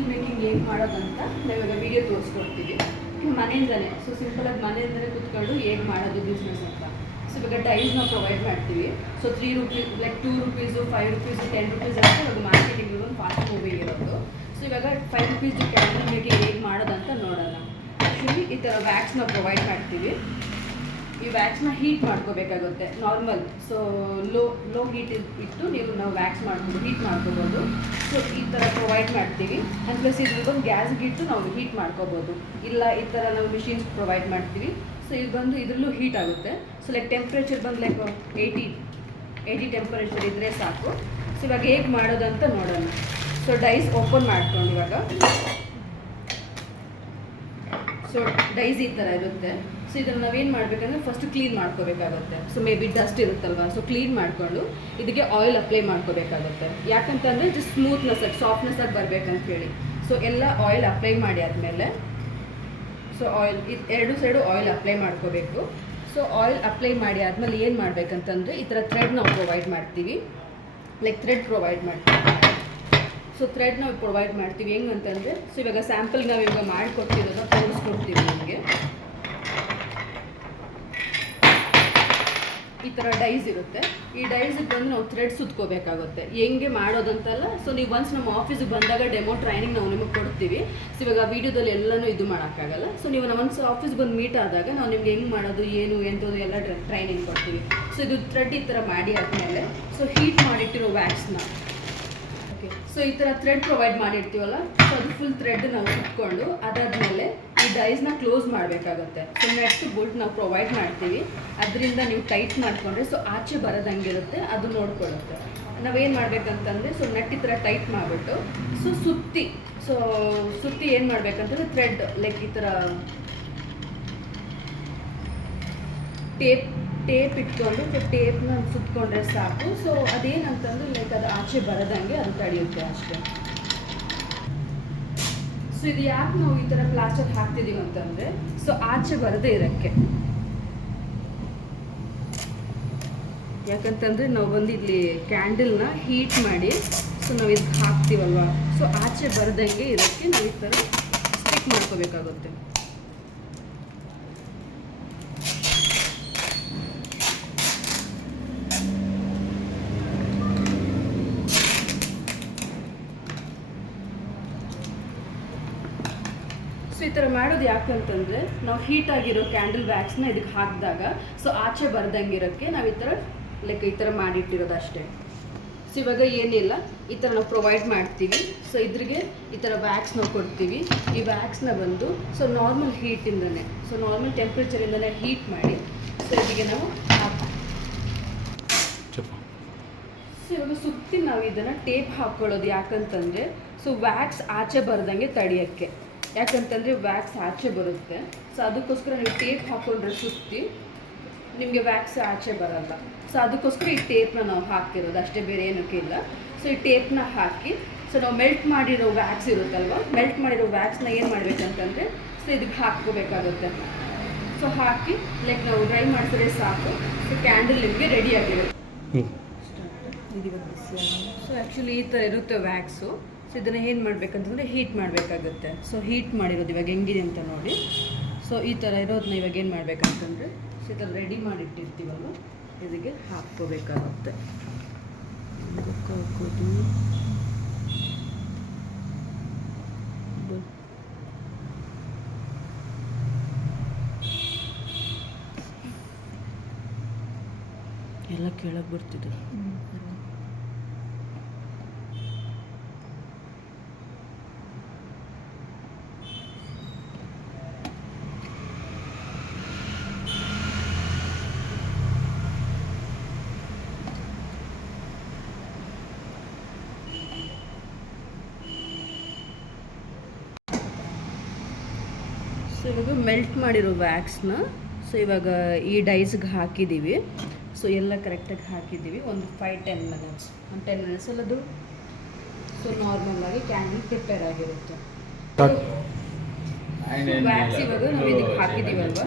Candle making ಹೇಗೆ ಮಾಡೋದಂತ ನಾವಿವಾಗ ವಿಡಿಯೋ ತೋರಿಸ್ಕೊಡ್ತೀವಿ. ಮನೆಯಿಂದಲೇ ಸೊ ಸಿಂಪಲಾಗಿ ಮನೆಯಿಂದಲೇ ಕೂತ್ಕೊಂಡು ಹೇಗೆ ಮಾಡೋದು ಬಿಸ್ನೆಸ್ ಅಂತ. ಸೊ ಇವಾಗ ನಾವು ಪ್ರೊವೈಡ್ ಮಾಡ್ತೀವಿ. So three rupees like two rupees five rupees ten rupees ಅಂತ ಇವಾಗ ಮಾರ್ಕೆಟಿಂಗ್ ಒಂದು ಫಾಸ್ಟ್ ಮೂವಿಂಗ್ ಇರೋದು. ಸೊ ಇವಾಗ ಫೈವ್ ರುಪೀಸ್ ಕ್ಯಾಂಡಲ್ ಮೇಕಿಂಗ್ ಹೇಗೆ ಮಾಡೋದಂತ ನೋಡೋಣ. ಆ್ಯಕ್ಚುಲಿ ಈ ಥರ ವ್ಯಾಕ್ಸ್ ನಾವು ಪ್ರೊವೈಡ್ ಮಾಡ್ತೀವಿ. ಈ ವ್ಯಾಕ್ಸ್ನ ಹೀಟ್ ಮಾಡ್ಕೋಬೇಕಾಗುತ್ತೆ normal so low low heat ಇಟ್ಟು ನೀವು ನಾವು ವ್ಯಾಕ್ಸ್ ಮಾಡ್ಕೊಂಡು ಹೀಟ್ ಮಾಡ್ಕೋಬೋದು. ಸೊ ಈ ಥರ ಪ್ರೊವೈಡ್ ಮಾಡ್ತೀವಿ. ಆ್ಯಂಡ್ ಪ್ಲಸ್ ಇದ್ರದ್ದೊಂದು ಗ್ಯಾಸ್ಗೆ ಇಟ್ಟು ನಾವು ಹೀಟ್ ಮಾಡ್ಕೋಬೋದು. ಇಲ್ಲ, ಈ ಥರ ನಾವು ಮಿಷಿನ್ಸ್ ಪ್ರೊವೈಡ್ ಮಾಡ್ತೀವಿ. ಸೊ ಇದು ಬಂದು ಇದರಲ್ಲೂ ಹೀಟ್ ಆಗುತ್ತೆ. ಸೊ ಲೈಕ್ ಟೆಂಪ್ರೇಚರ್ ಬಂದು ಲೈಕ್ ಏಯ್ಟಿ ಏಯ್ಟಿ ಟೆಂಪರೇಚರ್ ಇದ್ದರೆ ಸಾಕು. ಸೊ ಇವಾಗ ಹೇಗೆ ಮಾಡೋದಂತ ನೋಡೋಣ. ಸೊ ಡೈಸ್ ಓಪನ್ ಮಾಡ್ಕೊಂಡು ಇವಾಗ. ಸೊ ಡೈಸ್ ಈ ಥರ ಇರುತ್ತೆ. ಸೊ ಇದನ್ನು ನಾವೇನು ಮಾಡಬೇಕಂದ್ರೆ ಫಸ್ಟ್ ಕ್ಲೀನ್ ಮಾಡ್ಕೋಬೇಕಾಗುತ್ತೆ. ಸೊ ಮೇ ಬಿ ಡಸ್ಟ್ ಇರುತ್ತಲ್ವ? ಸೊ ಕ್ಲೀನ್ ಮಾಡಿಕೊಂಡು ಇದಕ್ಕೆ ಆಯಿಲ್ ಅಪ್ಲೈ ಮಾಡ್ಕೋಬೇಕಾಗುತ್ತೆ. ಯಾಕಂತಂದರೆ ಜಸ್ಟ್ ಸ್ಮೂತ್ನೆಸ್ ಆಗಿ ಸಾಫ್ಟ್ನೆಸ್ ಆಗಿ ಬರಬೇಕಂತ ಹೇಳಿ. ಸೊ ಎಲ್ಲ ಆಯಿಲ್ ಅಪ್ಲೈ ಮಾಡಿ ಆದಮೇಲೆ ಸೊ ಆಯಿಲ್ ಇದು ಎರಡು ಸೈಡು ಆಯಿಲ್ ಅಪ್ಲೈ ಮಾಡ್ಕೋಬೇಕು. ಸೊ ಆಯಿಲ್ ಅಪ್ಲೈ ಮಾಡಿ ಆದಮೇಲೆ ಏನು ಮಾಡಬೇಕಂತಂದರೆ ಈ ಥರ ಥ್ರೆಡ್ ನಾವು ಪ್ರೊವೈಡ್ ಮಾಡ್ತೀವಿ. ಲೈಕ್ ಥ್ರೆಡ್ ಪ್ರೊವೈಡ್ ಮಾಡ್ತೀವಿ. ಸೊ ಥ್ರೆಡ್ ನಾವು ಪ್ರೊವೈಡ್ ಮಾಡ್ತೀವಿ. ಹೆಂಗಂತಂದರೆ ಸೊ ಇವಾಗ ಸ್ಯಾಂಪಲ್ ನಾವು ಇವಾಗ ಮಾಡಿಕೊಡ್ತಿರೋದನ್ನ ತೋರಿಸ್ಕೊಡ್ತೀವಿ ನಿಮಗೆ. ಈ ಥರ ಡೈಸ್ ಇರುತ್ತೆ. ಈ ಡೈಸಿಗೆ ಬಂದು ನಾವು ಥ್ರೆಡ್ ಸುತ್ಕೋಬೇಕಾಗುತ್ತೆ. ಹೆಂಗೆ ಮಾಡೋದಂತಲ್ಲ? ಸೊ ನೀವು ಒನ್ಸ್ ನಮ್ಮ ಆಫೀಸಿಗೆ ಬಂದಾಗ ಡೆಮೋ ಟ್ರೈನಿಂಗ್ ನಾವು ನಿಮಗೆ ಕೊಡ್ತೀವಿ. ಸೊ ಇವಾಗ ವೀಡಿಯೋದಲ್ಲಿ ಎಲ್ಲನೂ ಇದು ಮಾಡೋಕ್ಕಾಗಲ್ಲ. ಸೊ ನೀವು ನಮ್ಮ ಒನ್ಸ್ ಆಫೀಸ್ ಬಂದು ಮೀಟ್ ಆದಾಗ ನಾವು ನಿಮ್ಗೆ ಹೆಂಗೆ ಮಾಡೋದು, ಏನು ಎಂಥದ್ದು ಎಲ್ಲ ಟ್ರೈನಿಂಗ್ ಕೊಡ್ತೀವಿ. ಸೊ ಇದು ಥ್ರೆಡ್ ಈ ಥರ ಮಾಡಿ ಆದಮೇಲೆ ಸೊ ಹೀಟ್ ಮಾಡಿಟ್ಟಿರೋ ವ್ಯಾಕ್ಸ್ನ ಸೊ ಈ ಥರ ಥ್ರೆಡ್ ಪ್ರೊವೈಡ್ ಮಾಡಿರ್ತೀವಲ್ಲ? ಸೊ ಅದು ಫುಲ್ ಥ್ರೆಡ್ ನಾವು ಸುತ್ಕೊಂಡು ಅದಾದಮೇಲೆ ಈ ಡೈಸ್ನ ಕ್ಲೋಸ್ ಮಾಡಬೇಕಾಗುತ್ತೆ. ಸೊ ನೆಕ್ಸ್ಟ್ ಬೋಲ್ಟ್ ನಾವು ಪ್ರೊವೈಡ್ ಮಾಡ್ತೀವಿ. ಅದರಿಂದ ನೀವು ಟೈಟ್ ಮಾಡಿಕೊಂಡ್ರೆ ಸೊ ಆಚೆ ಬರೋದಂಗಿರುತ್ತೆ, ಅದು ನೋಡ್ಕೊಳ್ಳುತ್ತೆ. ನಾವೇನು ಮಾಡಬೇಕಂತಂದರೆ ಸೊ ನೆಟ್ ಈ ಥರ ಟೈಟ್ ಮಾಡಿಬಿಟ್ಟು ಸೊ ಸುತ್ತಿ ಸೊ ಸುತ್ತಿ ಏನು ಮಾಡ್ಬೇಕಂತಂದ್ರೆ ಥ್ರೆಡ್ ಲೈಕ್ ಈ ಥರ ಟೇಪ್ ಟೇಪ್ ಇಟ್ಕೊಂಡು ಟೇಪ್ನ ಸುತ್ಕೊಂಡ್ರೆ ಸಾಕು. ಸೊ ಅದೇನಂತಂದ್ರೆ ಲೈಕ್ ಅದು ಆಚೆ ಬರದಂಗೆ ಅದು ತಡೆಯುತ್ತೆ ಅಷ್ಟೇ. ಸೊ ಇದು ಯಾಕೆ ನಾವು ಈ ಥರ ಪ್ಲಾಸ್ಟರ್ ಹಾಕ್ತಿದ್ದೀವಿ ಅಂತಂದರೆ ಸೊ ಆಚೆ ಬರದೇ ಇರೋಕ್ಕೆ. ಯಾಕಂತಂದರೆ, ನಾವು ಬಂದು ಇಲ್ಲಿ ಕ್ಯಾಂಡಲ್ನ ಹೀಟ್ ಮಾಡಿ ಸೊ ನಾವು ಇದು ಹಾಕ್ತೀವಲ್ವ? ಸೊ ಆಚೆ ಬರದಂಗೆ ಇರೋಕ್ಕೆ ನಾವು ಈ ಥರ ಸ್ಟಿಕ್ ಮಾಡ್ಕೋಬೇಕಾಗುತ್ತೆ. ಸೊ ಈ ಥರ ಮಾಡೋದು ಯಾಕಂತಂದರೆ ನಾವು ಹೀಟ್ ಆಗಿರೋ ಕ್ಯಾಂಡಲ್ ವ್ಯಾಕ್ಸ್ನ ಇದಕ್ಕೆ ಹಾಕಿದಾಗ ಸೊ ಆಚೆ ಬರ್ದಂಗೆ ಇರೋಕ್ಕೆ ನಾವು ಈ ಥರ ಲೈಕ್ ಈ ಥರ ಮಾಡಿಟ್ಟಿರೋದು ಅಷ್ಟೇ. ಸೊ ಇವಾಗ ಏನಿಲ್ಲ ಈ ಥರ ನಾವು ಪ್ರೊವೈಡ್ ಮಾಡ್ತೀವಿ. ಸೊ ಇದ್ರಿಗೆ ಈ ಥರ ವ್ಯಾಕ್ಸ್ ನಾವು ಕೊಡ್ತೀವಿ. ಈ ವ್ಯಾಕ್ಸ್ನ ಬಂದು ಸೊ ನಾರ್ಮಲ್ ಹೀಟಿಂದನೇ ಸೊ ನಾರ್ಮಲ್ ಟೆಂಪ್ರೇಚರಿಂದನೇ ಹೀಟ್ ಮಾಡಿ ಸೊ ಇದಕ್ಕೆ ನಾವು ಸೊ ಇವಾಗ ಸುತ್ತಿ ನಾವು ಇದನ್ನು ಟೇಪ್ ಹಾಕ್ಕೊಳ್ಳೋದು ಯಾಕಂತಂದರೆ ಸೊ ವ್ಯಾಕ್ಸ್ ಆಚೆ ಬರ್ದಂಗೆ ತಡೆಯೋಕ್ಕೆ. ಯಾಕಂತಂದರೆ ವ್ಯಾಕ್ಸ್ ಆಚೆ ಬರುತ್ತೆ. ಸೊ ಅದಕ್ಕೋಸ್ಕರ ನೀವು ಟೇಪ್ ಹಾಕ್ಕೊಂಡ್ರೆ ಸುತ್ತಿ ನಿಮಗೆ ವ್ಯಾಕ್ಸ್ ಆಚೆ ಬರಲ್ಲ. ಸೊ ಅದಕ್ಕೋಸ್ಕರ ಈ ಟೇಪ್ನ ನಾವು ಹಾಕ್ತಿರೋದು. ಅಷ್ಟೇ ಬೇರೆ ಏನಕ್ಕೆ ಇಲ್ಲ. ಸೊ ಈ ಟೇಪ್ನ ಹಾಕಿ ಸೊ ನಾವು ಮೆಲ್ಟ್ ಮಾಡಿರೋ ವ್ಯಾಕ್ಸ್ ಇರುತ್ತಲ್ವ? ಮೆಲ್ಟ್ ಮಾಡಿರೋ ವ್ಯಾಕ್ಸ್ನ ಏನು ಮಾಡಬೇಕಂತಂದರೆ ಸೊ ಇದಕ್ಕೆ ಹಾಕ್ಕೋಬೇಕಾಗುತ್ತೆ. ಸೊ ಹಾಕಿ ಲೈಕ್ ನಾವು ಡ್ರೈ ಮಾಡಿದ್ರೆ ಸಾಕು. ಸೊ ಕ್ಯಾಂಡಲ್ ನಿಮಗೆ ರೆಡಿ ಆಗಿರುತ್ತೆ. ಸೊ ಆ್ಯಕ್ಚುಲಿ ಈ ಥರ ಇರುತ್ತೆ ವ್ಯಾಕ್ಸು ಸೊ ಇದನ್ನು ಏನು ಮಾಡಬೇಕಂತಂದರೆ ಹೀಟ್ ಮಾಡಬೇಕಾಗುತ್ತೆ. ಸೊ ಹೀಟ್ ಮಾಡಿರೋದು ಇವಾಗ ಹೆಂಗಿದೆ ಅಂತ ನೋಡಿ. ಸೊ ಈ ಥರ ಇರೋದನ್ನ ಇವಾಗ ಏನು ಮಾಡಬೇಕಂತಂದರೆ ಸೊ ಇದನ್ನು ರೆಡಿ ಮಾಡಿಟ್ಟಿರ್ತೀವಲ್ಲ ಇದಕ್ಕೆ ಹಾಕ್ಕೋಬೇಕಾಗುತ್ತೆ. ಹಾಕೋದು ಎಲ್ಲ ಕೆಳಗೆ ಬರ್ತಿದೆ. ಸೊ ಇವಾಗ ಮೆಲ್ಟ್ ಮಾಡಿರೋ ವ್ಯಾಕ್ಸ್ನ ಸೊ ಇವಾಗ ಈ ಡೈಸ್ಗೆ ಹಾಕಿದ್ದೀವಿ ಸೊ ಎಲ್ಲ ಕರೆಕ್ಟಾಗಿ ಹಾಕಿದ್ದೀವಿ ಒಂದು ಫೈವ್ ಟೆನ್ ಮಿನಿಟ್ಸ್ ಒಂದು ಟೆನ್ ಮಿನಿಟ್ಸಲ್ಲಿ ಅದು? ಸೊ ನಾರ್ಮಲ್ ಆಗಿ ಕ್ಯಾಂಡಲ್ ಪ್ರಿಪೇರ್ ಆಗಿರುತ್ತೆ. ವ್ಯಾಕ್ಸ್ ಇವಾಗ ನಾವು ಇದಕ್ಕೆ ಹಾಕಿದ್ದೀವಲ್ವ